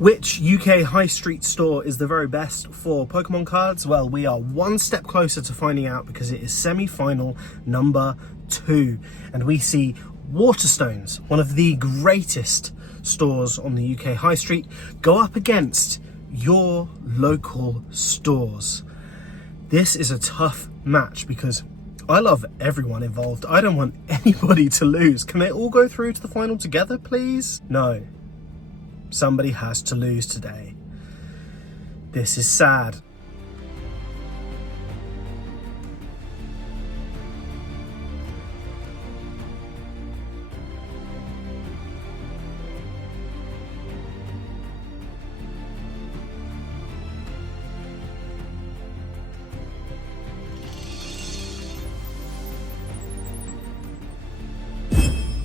Which UK high street store is the very best for Pokemon cards? Well, we are one step closer to finding out because it is semi-final number 2. And we see WATERSTONES, one of the greatest stores on the UK high street, go up against your local stores. This is a tough match because I love everyone involved. I don't want anybody to lose. Can they all go through to the final together, please? No. Somebody has to lose today. This is sad.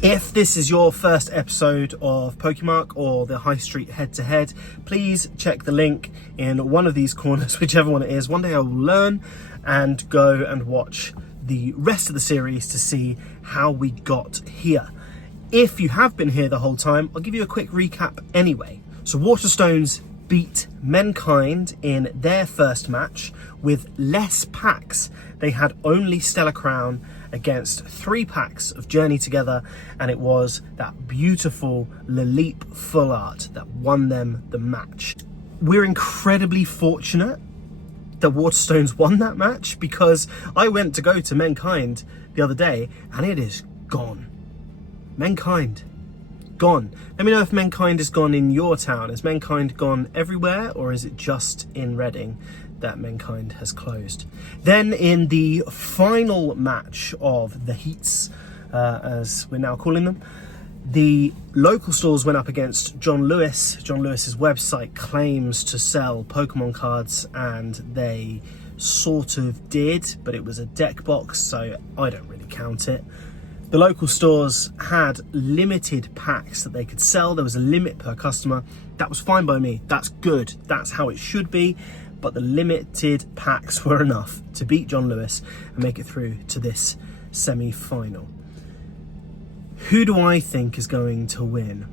If this is your first episode of PokeMark or the High Street head-to-head, please check the link in one of these corners, whichever one it is. One day I will learn and go and watch the rest of the series to see how we got here. If you have been here the whole time, I'll give you a quick recap anyway. So WATERSTONES beat Mankind in their first match with less packs. They had only Stellar Crown against 3 packs of Journey Together, and it was that beautiful Laleep full art that won them the match. We're incredibly fortunate that WATERSTONES won that match because I went to go to Mankind the other day and it is gone. Mankind, gone. Let me know if Mankind is gone in your town. Is Mankind gone everywhere, or is it just in Reading that Mankind has closed? Then in the final match of the heats, as we're now calling them, the local stores went up against John Lewis. John Lewis's website claims to sell Pokemon cards, and they sort of did, but it was a deck box, so I don't really count it. The local stores had limited packs that they could sell. There was a limit per customer. That was fine by me. That's good. That's how it should be. But the limited packs were enough to beat John Lewis and make it through to this semi-final. Who do I think is going to win?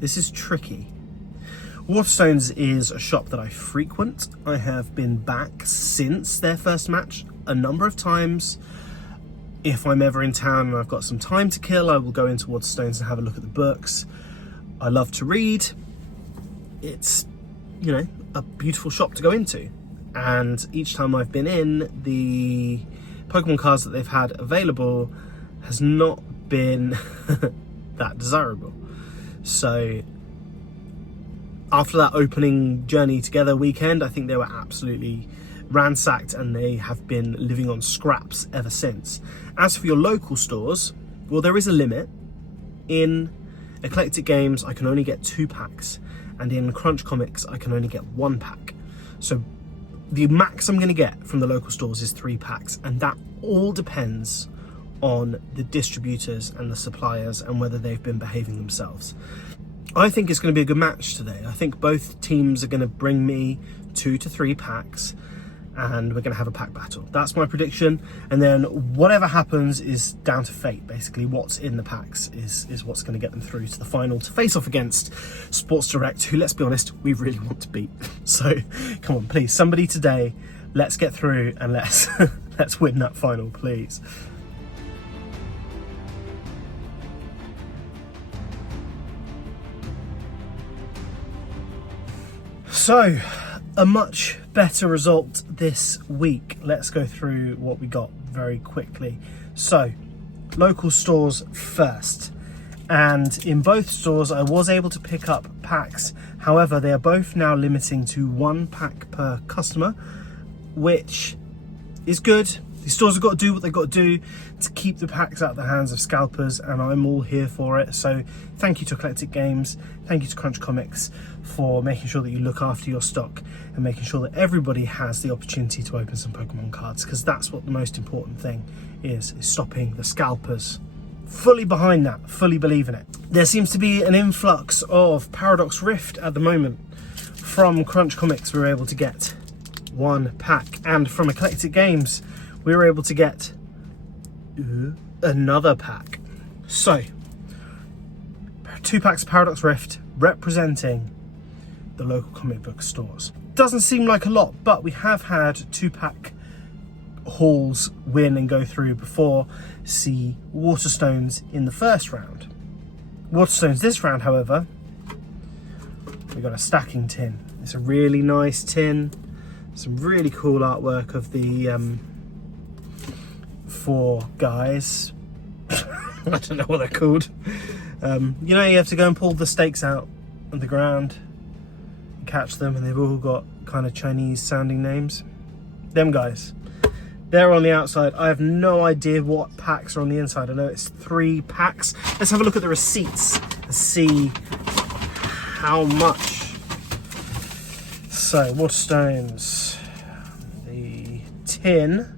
This is tricky. WATERSTONES is a shop that I frequent. I have been back since their first match a number of times. If I'm ever in town and I've got some time to kill, I will go into WATERSTONES and have a look at the books. I love to read. It's, you know, a beautiful shop to go into. And each time I've been in, the Pokemon cards that they've had available has not been that desirable. So after that opening Journey Together weekend, I think they were absolutely ransacked, and they have been living on scraps ever since. As for your local stores, well, there is a limit. In Eclectic Games, I can only get 2 packs, and in Crunch Comics, I can only get 1 pack. So the max I'm going to get from the local stores is 3 packs, and that all depends on the distributors and the suppliers and whether they've been behaving themselves. I think it's going to be a good match today. I think both teams are going to bring me 2 to 3 packs, and we're going to have a pack battle. That's my prediction. And then whatever happens is down to fate. Basically, what's in the packs is what's going to get them through to the final to face off against Sports Direct, who, let's be honest, we really want to beat. So come on, please, somebody today, let's get through and let's let's win that final, please. So, a much better result this week. Let's go through what we got very quickly. So, local stores first. And in both stores, I was able to pick up packs. However, they are both now limiting to 1 pack per customer, which is good. These stores have got to do what they've got to do to keep the packs out of the hands of scalpers, and I'm all here for it. So thank you to Eclectic Games, thank you to Crunch Comics for making sure that you look after your stock and making sure that everybody has the opportunity to open some Pokemon cards, because that's what the most important thing is stopping the scalpers. Fully behind that, fully believe in it. There seems to be an influx of Paradox Rift at the moment. From Crunch Comics, we were able to get 1 pack, and from Eclectic Games, we were able to get another pack. So, 2 packs of Paradox Rift representing the local comic book stores. Doesn't seem like a lot, but we have had 2-pack hauls win and go through before. See Waterstones in the first round. Waterstones this round, however, we got a stacking tin. It's a really nice tin. Some really cool artwork of the 4 guys. I don't know what they're called. You know, you have to go and pull the stakes out of the ground and catch them, and they've all got kind of Chinese sounding names. Them guys. They're on the outside. I have no idea what packs are on the inside. I know it's 3 packs. Let's have a look at the receipts and see how much. So, Waterstones. The tin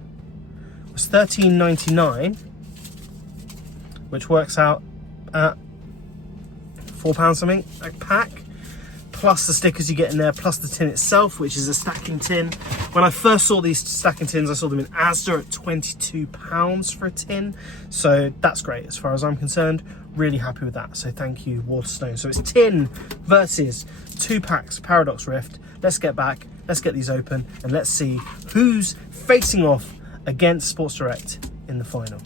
was $13.99, which works out at £4 something a pack, plus the stickers you get in there, plus the tin itself, which is a stacking tin. When I first saw these stacking tins, I saw them in Asda at £22 for a tin. So that's great as far as I'm concerned. Really happy with that. So thank you, Waterstone. So it's tin versus 2 packs Paradox Rift. Let's get back, let's get these open, and let's see who's facing off against Sports Direct in the final.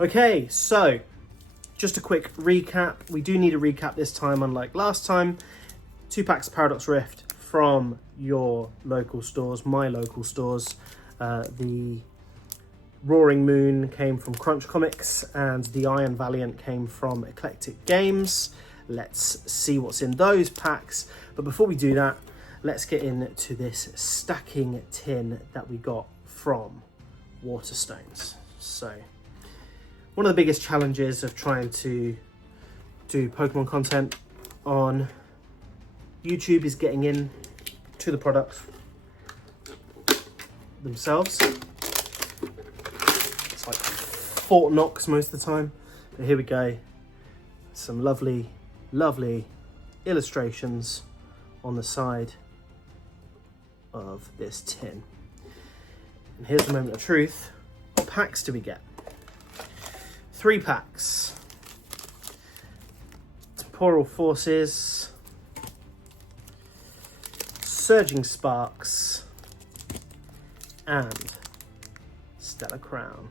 Okay, so just a quick recap. We do need a recap this time, unlike last time. 2 packs of Paradox Rift from your local stores, my local stores. The Roaring Moon came from Crunch Comics, and the Iron Valiant came from Eclectic Games. Let's see what's in those packs. But before we do that, let's get into this stacking tin that we got from Waterstones. So, one of the biggest challenges of trying to do Pokemon content on YouTube is getting in to the products themselves. It's like Fort Knox most of the time. But here we go. Some lovely, lovely illustrations on the side of this tin. And here's the moment of truth. What packs do we get? 3 packs. Temporal Forces, Surging Sparks, and Stellar Crown.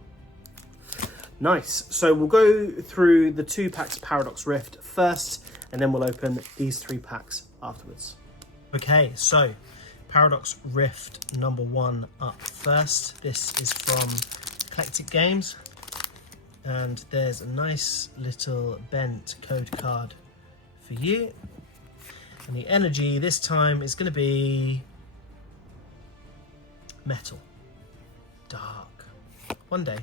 Nice. So we'll go through the 2 packs of Paradox Rift first, and then we'll open these 3 packs afterwards. Okay, so Paradox Rift number 1 up first. This is from Eclectic Games. And there's a nice little bent code card for you. And the energy this time is going to be metal. Dark. One day.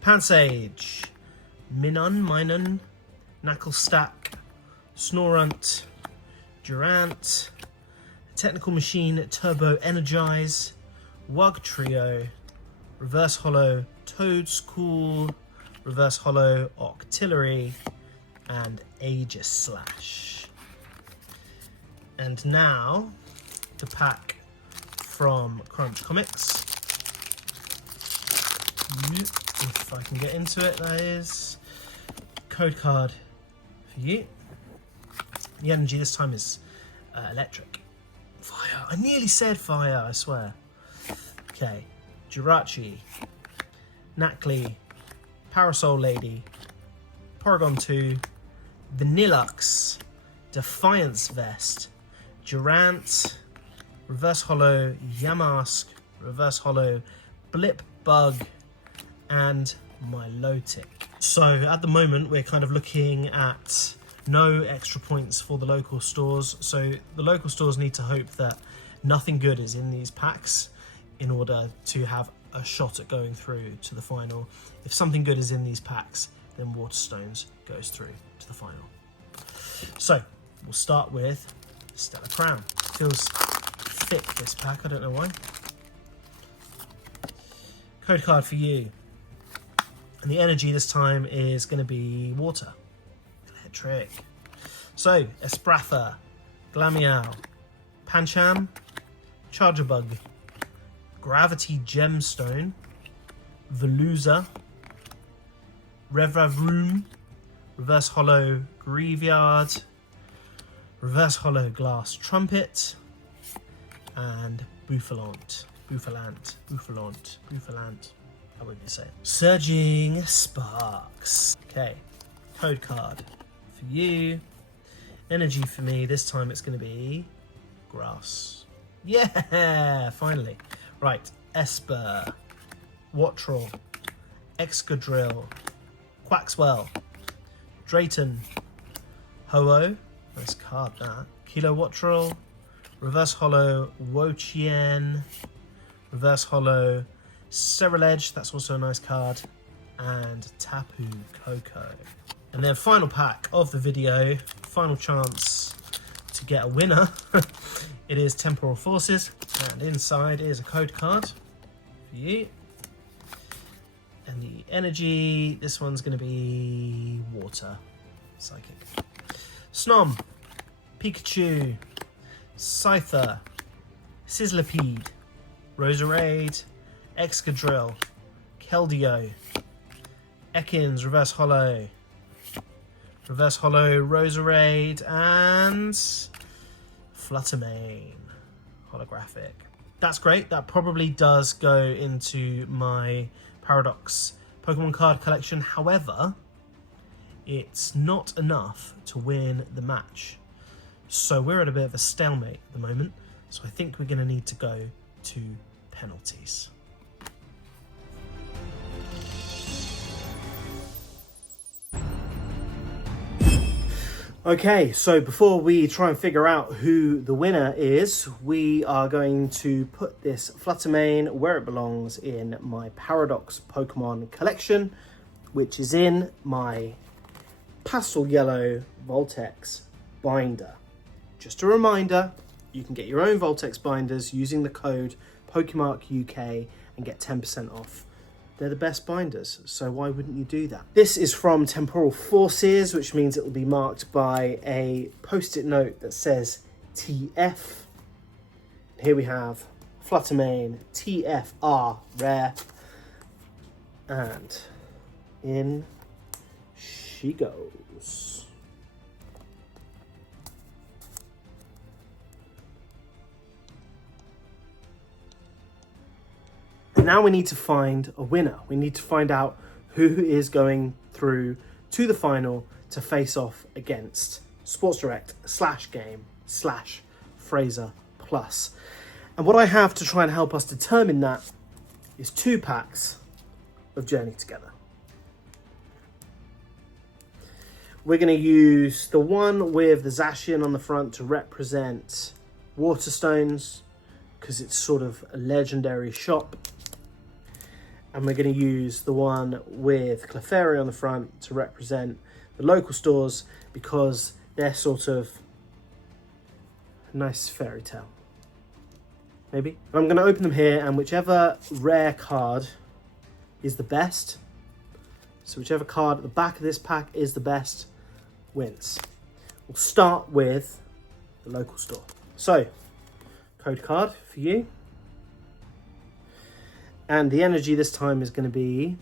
Pansage. Minun, Knucklestack, Snorunt, Durant, Technical Machine, Turbo Energize, Wug Trio, Reverse Hollow, Toadscool, Reverse Hollow, Octillery, and Aegislash. And now, the pack from Crunch Comics. If I can get into it, that is. Code card for you. The energy this time is electric. Fire. I nearly said fire, I swear. Okay. Jirachi, Knackley, Parasol Lady, Porygon 2, Vanillux, Defiance Vest, Durant, Reverse Hollow, Yamask, Reverse Hollow, Blip Bug, and Milotic. So at the moment we're kind of looking at no extra points for the local stores. So the local stores need to hope that nothing good is in these packs in order to have a shot at going through to the final. If something good is in these packs, then Waterstones goes through to the final. So we'll start with Stellar Crown. Feels thick, this pack, I don't know why. Code card for you. And the energy this time is going to be water. Electric. So, Espratha, Glameow, Pancham, Chargerbug, Gravity Gemstone, Veluza, Revavroom, Reverse Hollow Graveyard, Reverse Hollow Glass Trumpet, and Bouffalant. How would you say it? Surging Sparks. Okay, code card for you. Energy for me, this time it's going to be grass. Yeah, finally. Right, Esper, Watrel, Excadrill, Quaxwell, Drayton, Ho-Oh, nice card that, Kilowattrel, Reverse Hollow Wochien, Reverse Hollow Ceruledge, that's also a nice card, and Tapu Koko. And then final pack of the video, final chance to get a winner. It is Temporal Forces, and inside is a code card for you. And the energy, this one's going to be Water, Psychic. Snom, Pikachu, Scyther, Sizzlipede, Roserade, Excadrill, Keldeo, Ekans, Reverse Hollow, Roserade, and Fluttermane, holographic. That's great. That probably does go into my Paradox Pokemon card collection. However, it's not enough to win the match. So we're at a bit of a stalemate at the moment. So I think we're going to need to go to penalties. Okay, so before we try and figure out who the winner is, we are going to put this Fluttermane where it belongs in my Paradox Pokemon collection, which is in my pastel yellow Voltex binder. Just a reminder, you can get your own Voltex binders using the code PokeMark UK and get 10% off. They're the best binders, so why wouldn't you do that? This is from Temporal Forces, which means it will be marked by a post-it note that says TF. Here we have Fluttermane TFR Rare, and in she goes. Now we need to find a winner. We need to find out who is going through to the final to face off against Sports Direct /game /Fraser Plus. And what I have to try and help us determine that is 2 packs of Journey Together. We're going to use the one with the Zacian on the front to represent Waterstones, because it's sort of a legendary shop. And we're going to use the one with Clefairy on the front to represent the local stores, because they're sort of a nice fairy tale. Maybe? I'm going to open them here, and whichever rare card is the best, so whichever card at the back of this pack is the best, wins. We'll start with the local store. So, code card for you. And the energy this time is going to be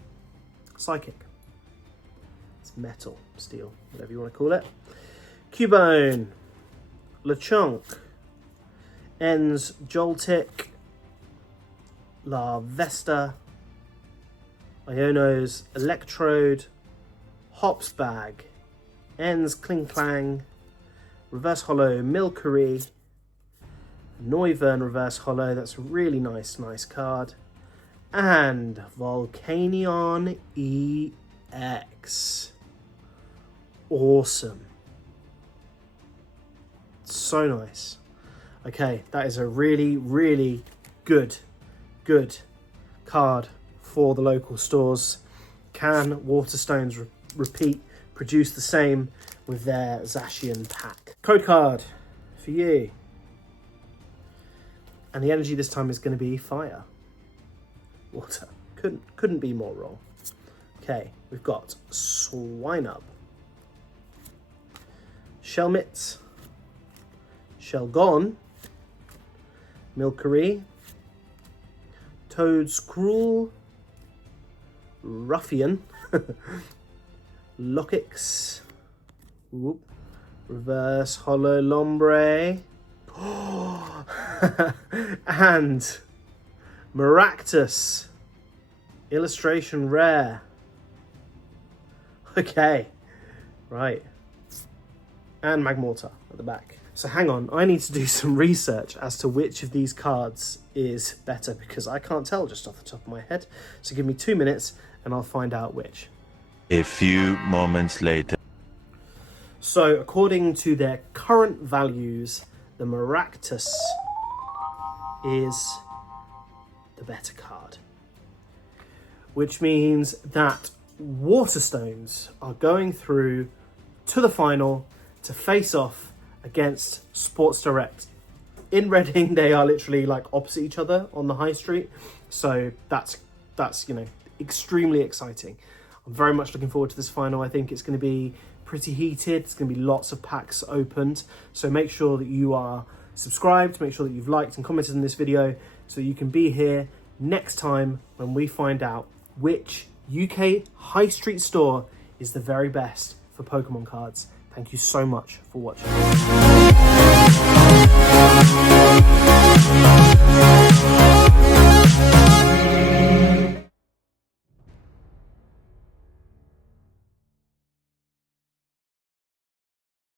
Psychic. It's metal, steel, whatever you want to call it. Cubone, Lechonk, Ens Joltik, Larvesta, Iono's Electrode, Hopsbag, Ens Klinklang, Reverse Hollow Milcery, Noivern Reverse Hollow, that's a really nice card, and Volcanion EX. Awesome. So nice. Okay, that is a really good card for the local stores. Can Waterstones produce the same with their Zacian pack? Code card for you. And the energy this time is going to be fire. Water. Couldn't be more wrong. Okay, we've got Swinub, Shelmet, Shelgon, Milcery, Toedscruel, Ruffian, Lockix, whoop, Reverse Holo Lombre, and Maractus, illustration rare. Okay, right, and Magmortar at the back. So hang on, I need to do some research as to which of these cards is better, because I can't tell just off the top of my head. So give me 2 minutes and I'll find out which. A few moments later. So according to their current values, the Maractus is the better card, which means that WATERSTONES are going through to the final to face off against Sports Direct. In Reading, they are literally like opposite each other on the high street, so that's you know, extremely exciting. I'm very much looking forward to this final. I think it's going to be pretty heated. It's going to be lots of packs opened, so make sure that you are subscribed, make sure that you've liked and commented on this video so you can be here next time when we find out which UK high street store is the very best for Pokemon cards. Thank you so much for watching.